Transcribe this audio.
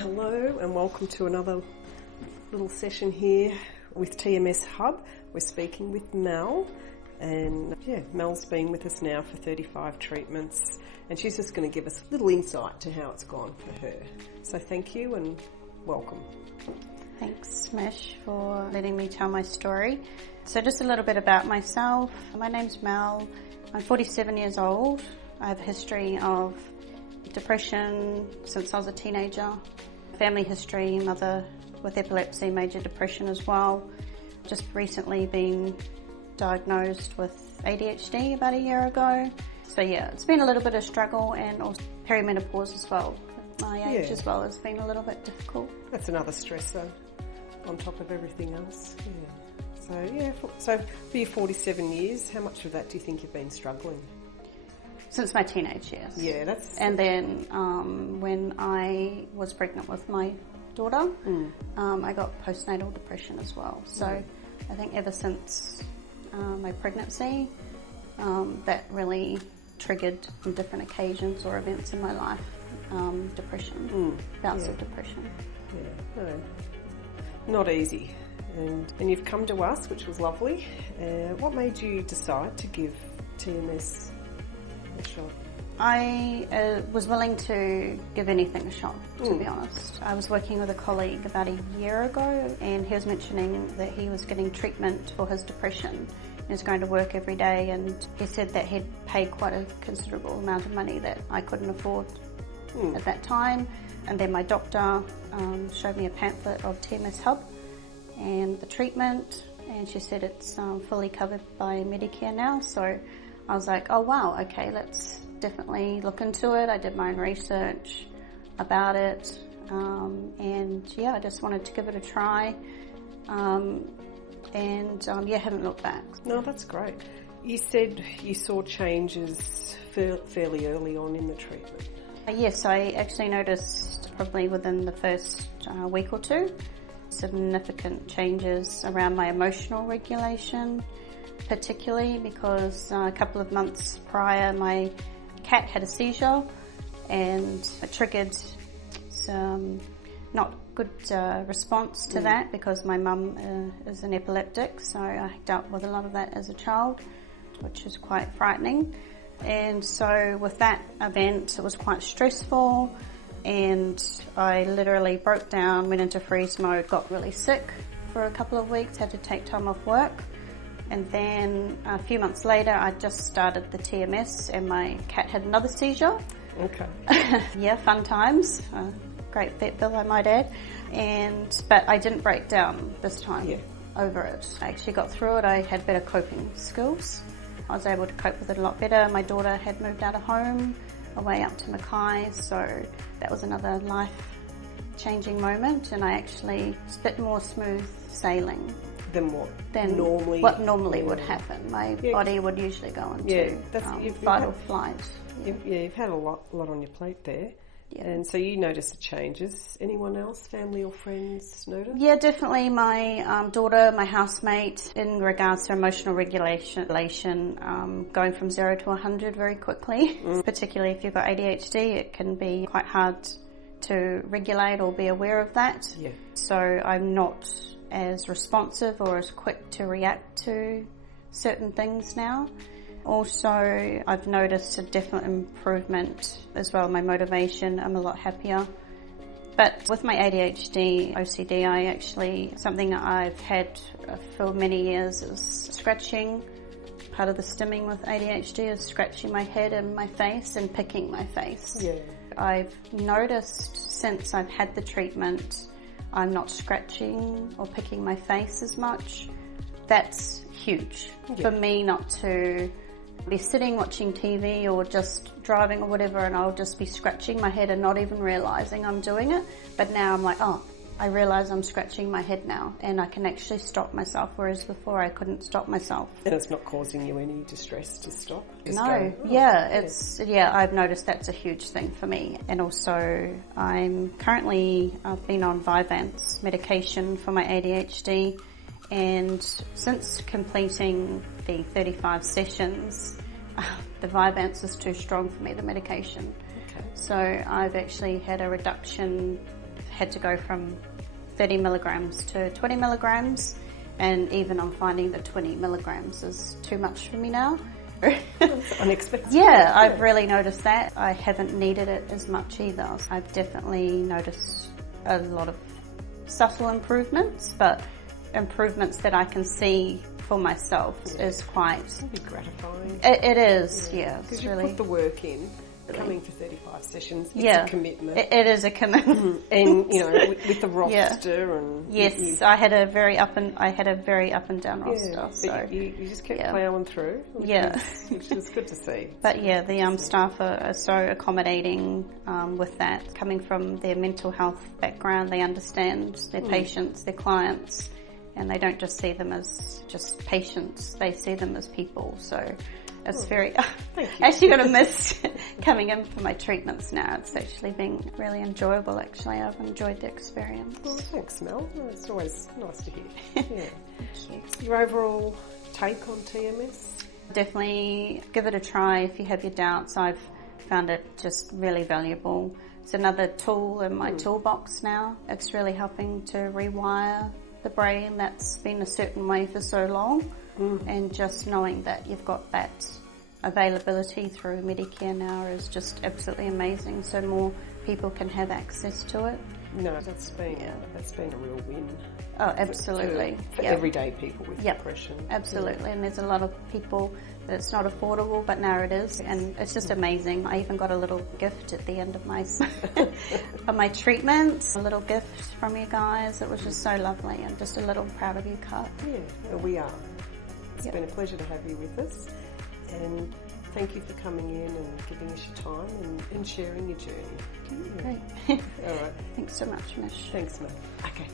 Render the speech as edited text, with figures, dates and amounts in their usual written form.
Hello and welcome to another little session here with TMS Hub. We're speaking with Mel, and Mel's been with us now for 35 treatments, and she's just going to give us a little insight to how it's gone for her. So thank you and welcome. Thanks, Mish, for letting me tell my story. So just a little bit about myself. My name's Mel. I'm 47 years old. I have a history of depression since I was a teenager. Family history, mother with epilepsy, major depression as well. Just recently been diagnosed with ADHD about a year ago. So it's been a little bit of struggle, and also perimenopause as well. My age as well has been a little bit difficult. That's another stressor on top of everything else. So for your 47 years, how much of that do you think you've been struggling? Since my teenage years. Yeah, that's... And then when I was pregnant with my daughter, I got postnatal depression as well. So I think ever since my pregnancy, that really triggered on different occasions or events in my life, depression, bouts of depression. Yeah, no, not easy. And you've come to us, which was lovely. What made you decide to give TMS a shot? I was willing to give anything a shot, to be honest. I was working with a colleague about a year ago, and he was mentioning that he was getting treatment for his depression. He was going to work every day, and he said that he'd paid quite a considerable amount of money that I couldn't afford at that time. And then my doctor showed me a pamphlet of TMS Hub and the treatment, and she said it's fully covered by Medicare now. So I was like, oh wow, okay, let's definitely look into it. I did my own research about it, and I just wanted to give it a try, haven't looked back. No, that's great. You said you saw changes fairly early on in the treatment. Yes, I actually noticed probably within the first week or two significant changes around my emotional regulation, particularly because a couple of months prior my cat had a seizure, and it triggered some not good response to that, because my mum is an epileptic, so I dealt with a lot of that as a child, which is quite frightening. And so with that event, it was quite stressful, and I literally broke down, went into freeze mode, got really sick for a couple of weeks, had to take time off work. And then a few months later, I just started the TMS, and my cat had another seizure. Okay. Fun times. Great vet bill, I might add. But I didn't break down this time over it. I actually got through it. I had better coping skills. I was able to cope with it a lot better. My daughter had moved out of home, away up to Mackay, so that was another life-changing moment, and I actually was a bit more smooth sailing than what normally would happen. My body would usually go into fight or flight. You've had a lot on your plate there. Yeah. And so you noticed the changes. Anyone else, family or friends, notice? Yeah, definitely my daughter, my housemate, in regards to emotional regulation, going from 0 to 100 very quickly. Particularly if you've got ADHD, it can be quite hard to regulate or be aware of that. Yeah. So I'm not as responsive or as quick to react to certain things now. Also, I've noticed a definite improvement as well, my motivation. I'm a lot happier. But with my ADHD, OCD, something that I've had for many years is scratching. Part of the stimming with ADHD is scratching my head and my face and picking my face. Yeah. I've noticed since I've had the treatment, I'm not scratching or picking my face as much. That's huge for me, not to be sitting watching TV or just driving or whatever, and I'll just be scratching my head and not even realizing I'm doing it. But now I'm like, I realize I'm scratching my head now, and I can actually stop myself, whereas before I couldn't stop myself. And it's not causing you any distress to stop? I've noticed that's a huge thing for me. And also I've been on Vyvanse medication for my ADHD, and since completing the 35 sessions, the Vyvanse is too strong for me, the medication. Okay. So I've actually had a reduction had to go from 30 milligrams to 20 milligrams, and even I'm finding that 20 milligrams is too much for me now. That's unexpected. Yeah, I've really noticed that. I haven't needed it as much either. I've definitely noticed a lot of subtle improvements, but improvements that I can see for myself is quite... It'll be gratifying. It is, yeah. Because you really, put the work in. Coming for 35 sessions, it's yeah, a commitment. It is a commitment. And, you know, with the roster and... Yes, I had a very up and down roster. So you just kept plowing through, which is good to see. But yeah, the staff are so accommodating with that. Coming from their mental health background, they understand their patients, their clients, and they don't just see them as just patients, they see them as people. So it's very... actually going to miss coming in for my treatments now. It's actually been really enjoyable, actually. I've enjoyed the experience. Well, thanks, Mel. It's always nice to hear. Yeah. Thank you. Your overall take on TMS? Definitely give it a try if you have your doubts. I've found it just really valuable. It's another tool in my toolbox now. It's really helping to rewire the brain that's been a certain way for so long. And just knowing that you've got that availability through Medicare now is just absolutely amazing. So more people can have access to it. No, that's been a real win. Oh, absolutely. For everyday people with depression. Absolutely. And there's a lot of people that it's not affordable, but now it is. And it's just amazing. I even got a little gift at the end of my of my treatments. A little gift from you guys. It was just so lovely, and just a little proud of you cut. Yeah, we are. It's been a pleasure to have you with us, and thank you for coming in and giving us your time and sharing your journey. Great. All right. Thanks so much, Mish. Thanks, mate. Okay.